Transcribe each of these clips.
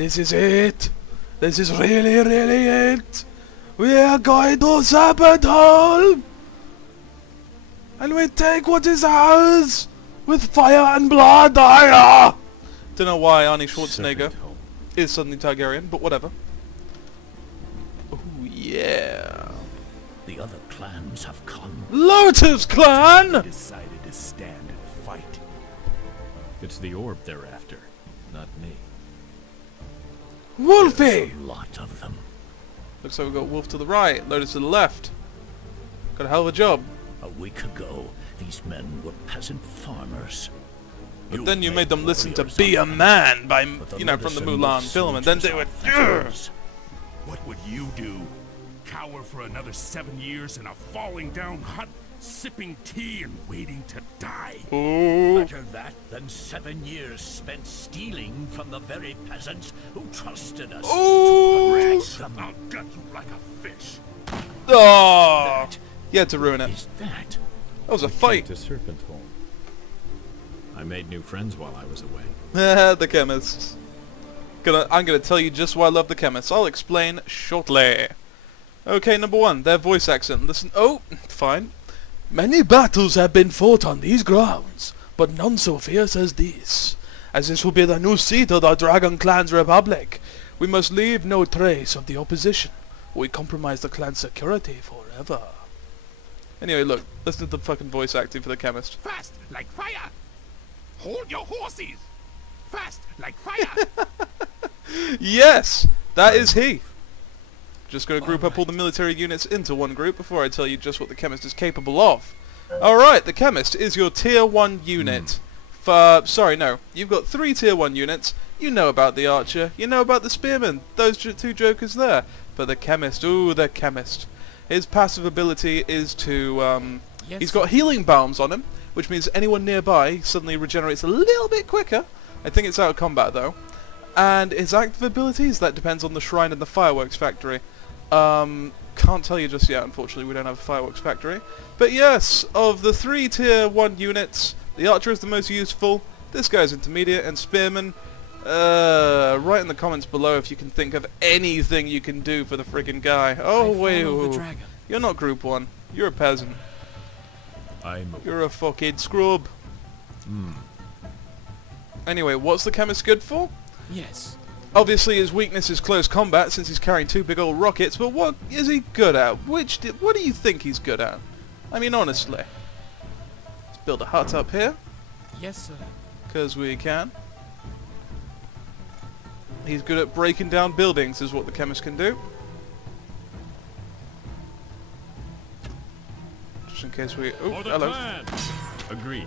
This is it. This is really, really it. We are going to Serpentholm. And we take what is ours with fire and blood. Don't know why Arnie Schwarzenegger is suddenly Targaryen, but whatever. Oh yeah. The other clans have come. Lotus clan! They decided to stand and fight. It's the orb they're after, not me. Wolfie! There's a lot of them. Looks like we've got Wolf to the right, Lotus to the left. Got a hell of a job. A week ago, these men were peasant farmers. But then you made them listen to Be a Man by, you know, from the Mulan film, and then they would... What would you do? Cower for another 7 years in a falling down hut, sipping tea and waiting to die? Oh. Better that than 7 years spent stealing from the very peasants who trusted us. Oh. I'll gut you like a fish. Oh. You had to ruin it. Is that? That was a fight. To Serpentholm. I made new friends while I was away. The chemists. I'm gonna tell you just why I love the chemists. I'll explain shortly. Okay, number one, their voice accent. Listen. Oh, fine. Many battles have been fought on these grounds, but none so fierce as this. As this will be the new seat of the Dragon Clan's Republic, we must leave no trace of the opposition. We compromise the clan's security forever. Anyway, look, listen to the fucking voice acting for the chemist. Fast like fire. Hold your horses. Fast like fire. Yes, that is he. Just going to group up all the military units into one group before I tell you just what the chemist is capable of. Alright, the chemist is your tier 1 unit. Sorry, no. You've got 3 tier 1 units. You know about the archer. You know about the spearman. Those 2 jokers there. But the chemist, ooh, the chemist. His passive ability is to, he's got healing balms on him, which means anyone nearby suddenly regenerates a little bit quicker. I think it's out of combat though. And his active abilities, that depends on the shrine and the fireworks factory. Can't tell you just yet, unfortunately, we don't have a fireworks factory. But yes, of the 3 tier 1 units, the archer is the most useful, this guy's intermediate, and spearman, write in the comments below if you can think of anything you can do for the friggin' guy. Oh wait, you're not group 1, you're a peasant. You're a fucking scrub. Anyway, what's the chemist good for? Yes. Obviously his weakness is close combat since he's carrying 2 big old rockets, but what is he good at? What do you think he's good at? I mean, honestly. Let's build a hut up here. Yes, sir. Because we can. He's good at breaking down buildings is what the chemist can do. Just in case we... Oh, hello. Agreed.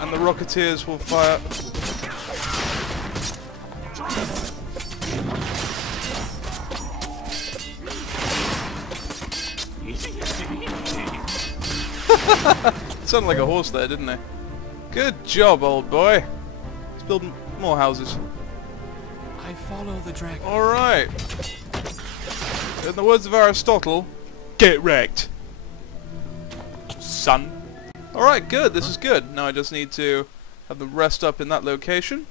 And the rocketeers will fire... Sounded like a horse there, didn't it? Good job, old boy. Let's build more houses. I follow the dragon. Alright. In the words of Aristotle, get wrecked, son. Alright, good. This is good. Now I just need to have them rest up in that location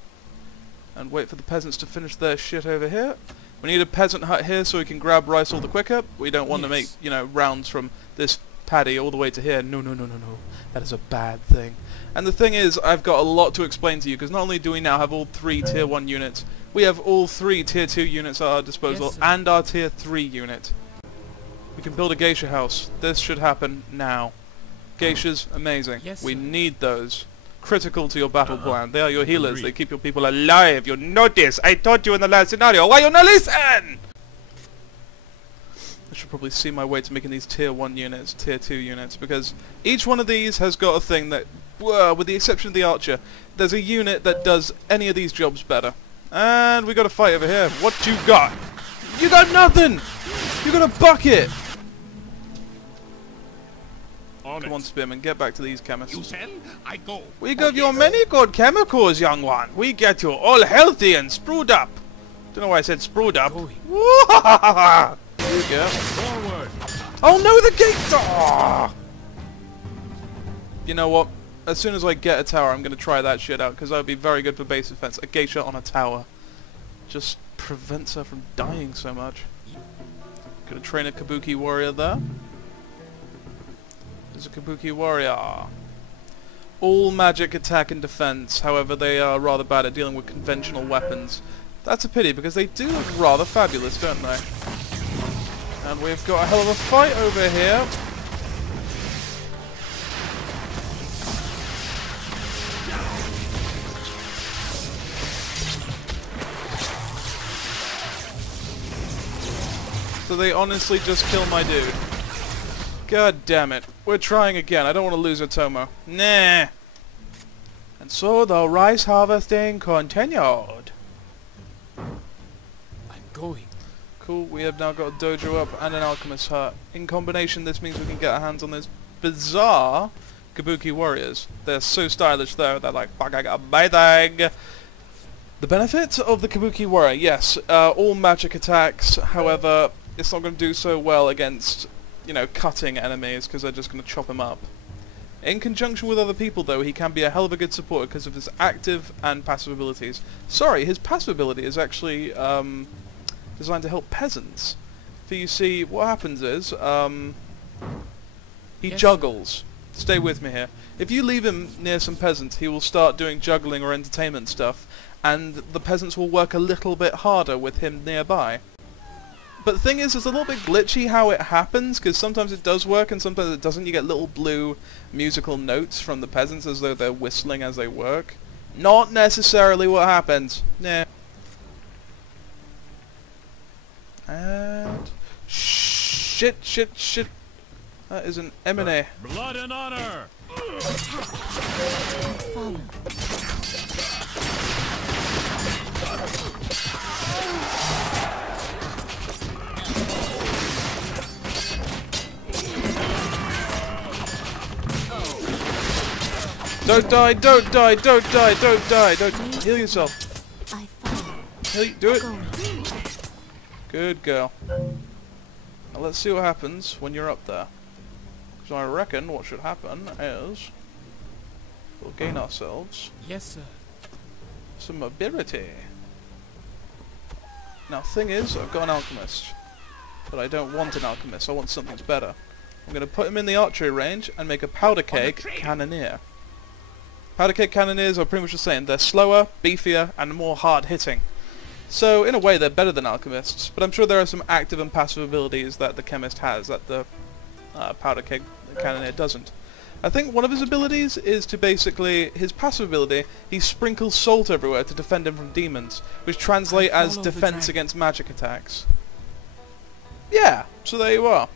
and wait for the peasants to finish their shit over here. We need a peasant hut here so we can grab rice all the quicker. We don't want to make, you know, rounds from this paddy all the way to here. No, no, no, no, no. That is a bad thing. And the thing is, I've got a lot to explain to you, because not only do we now have all 3 tier 1 units, we have all 3 tier 2 units at our disposal, and our tier 3 unit. We can build a geisha house. This should happen now. Geishas, amazing. We need those. Critical to your battle plan. They are your healers. They keep your people alive. You notice? I taught you in the last scenario. Why you not listen? I should probably see my way to making these tier 1 units, tier 2 units, because each one of these has got a thing that, with the exception of the archer, there's a unit that does any of these jobs better. And we got a fight over here. What you got? You got nothing! You got a bucket! Come on, Spearman, get back to these chemists. You tell, I go. We give you many good chemicals, young one. We get you all healthy and sprued up. Don't know why I said sprued up. There you go. Forward. Oh no, the gate! Oh! You know what? as soon as I get a tower, I'm going to try that shit out, because that would be very good for base defense. A geisha on a tower just prevents her from dying so much. Gonna train a Kabuki warrior there. There's a Kabuki warrior. All magic attack and defense, however they are rather bad at dealing with conventional weapons. That's a pity, because they do look rather fabulous, don't they? And we've got a hell of a fight over here. So they honestly just kill my dude. God damn it. We're trying again. I don't want to lose Otomo. Nah. And so the rice harvesting continued. I'm going. Cool, we have now got a dojo up and an alchemist hut. In combination, this means we can get our hands on those bizarre Kabuki warriors. They're so stylish though, they're like, fuck, I got amazing. The benefit of the Kabuki warrior, yes, all magic attacks, however, it's not going to do so well against, you know, cutting enemies, because they're just going to chop him up. In conjunction with other people, though, he can be a hell of a good supporter because of his active and passive abilities. Sorry, his passive ability is actually designed to help peasants. For you see, what happens is, he juggles. Stay with me here. If you leave him near some peasants, he will start doing juggling or entertainment stuff, and the peasants will work a little bit harder with him nearby. But the thing is, it's a little bit glitchy how it happens, because sometimes it does work and sometimes it doesn't. You get little blue musical notes from the peasants as though they're whistling as they work. Not necessarily what happens. Nah. And... Shit. That is an M&A. Blood and honor! Follow. Don't die, don't heal yourself. I follow. Do it. Go. Good girl. Now let's see what happens when you're up there. So I reckon what should happen is we'll gain ourselves Yes, sir. some mobility. Now thing is, I've got an alchemist, but I don't want an alchemist, I want something that's better. I'm going to put him in the archery range and make a powder cake cannoneer. Powder cake cannoneers are pretty much the same. They're slower, beefier, and more hard-hitting. So, in a way, they're better than alchemists, but I'm sure there are some active and passive abilities that the chemist has that the powder cake cannoneer doesn't. I think one of his abilities is to basically, his passive ability, he sprinkles salt everywhere to defend him from demons, which translate as defense against magic attacks. Yeah, so there you are.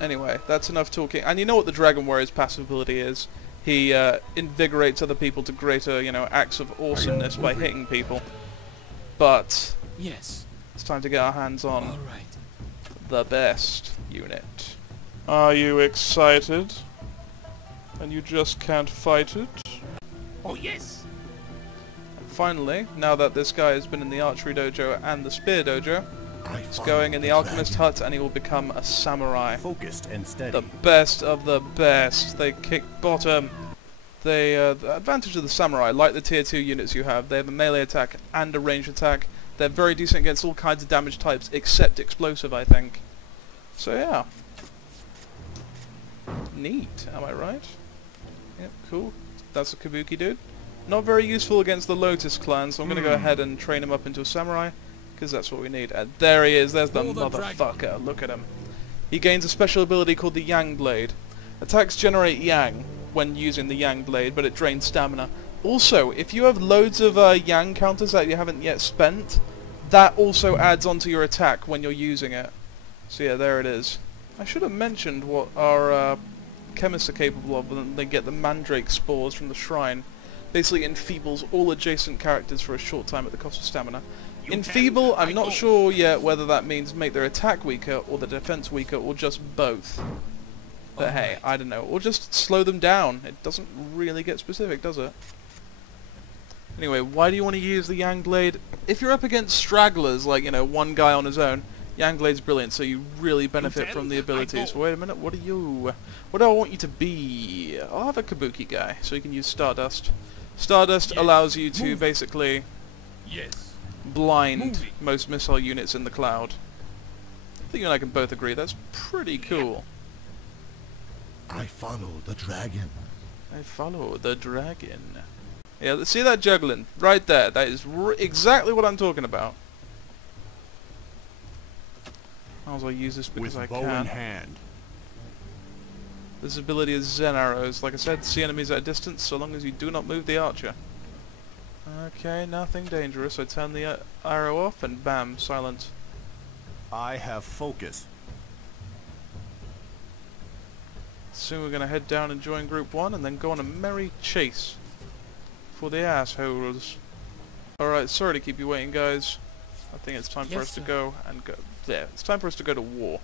Anyway, that's enough talking. And you know what the Dragon Warrior's passive ability is? He invigorates other people to greater, you know, acts of awesomeness by hitting people. But Yes. it's time to get our hands on All right. the best unit. Are you excited? And you just can't fight it? Oh yes! And finally, now that this guy has been in the archery dojo and the spear dojo, he's going in the alchemist hut and he will become a samurai. Focused and steady. The best of the best. They kick bottom. They, the advantage of the samurai, like the tier 2 units you have, they have a melee attack and a ranged attack. They're very decent against all kinds of damage types except explosive, I think. So yeah. Neat, am I right? Yep, cool. That's a Kabuki dude. Not very useful against the Lotus clan, so I'm going to go ahead and train him up into a samurai, because that's what we need. And there he is, there's the motherfucker, look at him. He gains a special ability called the Yang Blade. Attacks generate Yang when using the Yang Blade, but it drains stamina. Also, if you have loads of Yang counters that you haven't yet spent, that also adds onto your attack when you're using it. So yeah, there it is. I should have mentioned what our chemists are capable of when they get the mandrake spores from the shrine. Basically enfeebles all adjacent characters for a short time at the cost of stamina. Enfeeble, I'm not sure yet whether that means make their attack weaker or the defense weaker or just both. But hey, I don't know. Or just slow them down. It doesn't really get specific, does it? Anyway, why do you want to use the Yang Blade? If you're up against stragglers, like, you know, one guy on his own, Yangblade's brilliant, so you really benefit from the abilities. Wait a minute, what are you? What do I want you to be? I'll have a Kabuki guy, so you can use Stardust. Stardust allows you to basically Yes. blind most missile units in the cloud. I think you and I can both agree that's pretty cool. I follow the dragon. I follow the dragon. Yeah, see that juggling? Right there. That is exactly what I'm talking about. Might as well use this because I With bow in can. hand. This ability is Zen arrows. Like I said, see enemies at a distance so long as you do not move the archer. Okay, nothing dangerous. I turn the arrow off and bam, silence. I have focus. Soon we're going to head down and join Group 1 and then go on a merry chase for the assholes. Alright, sorry to keep you waiting, guys. I think it's time for Yes, us to sir. go and go. Yeah, it's time for us to go to war.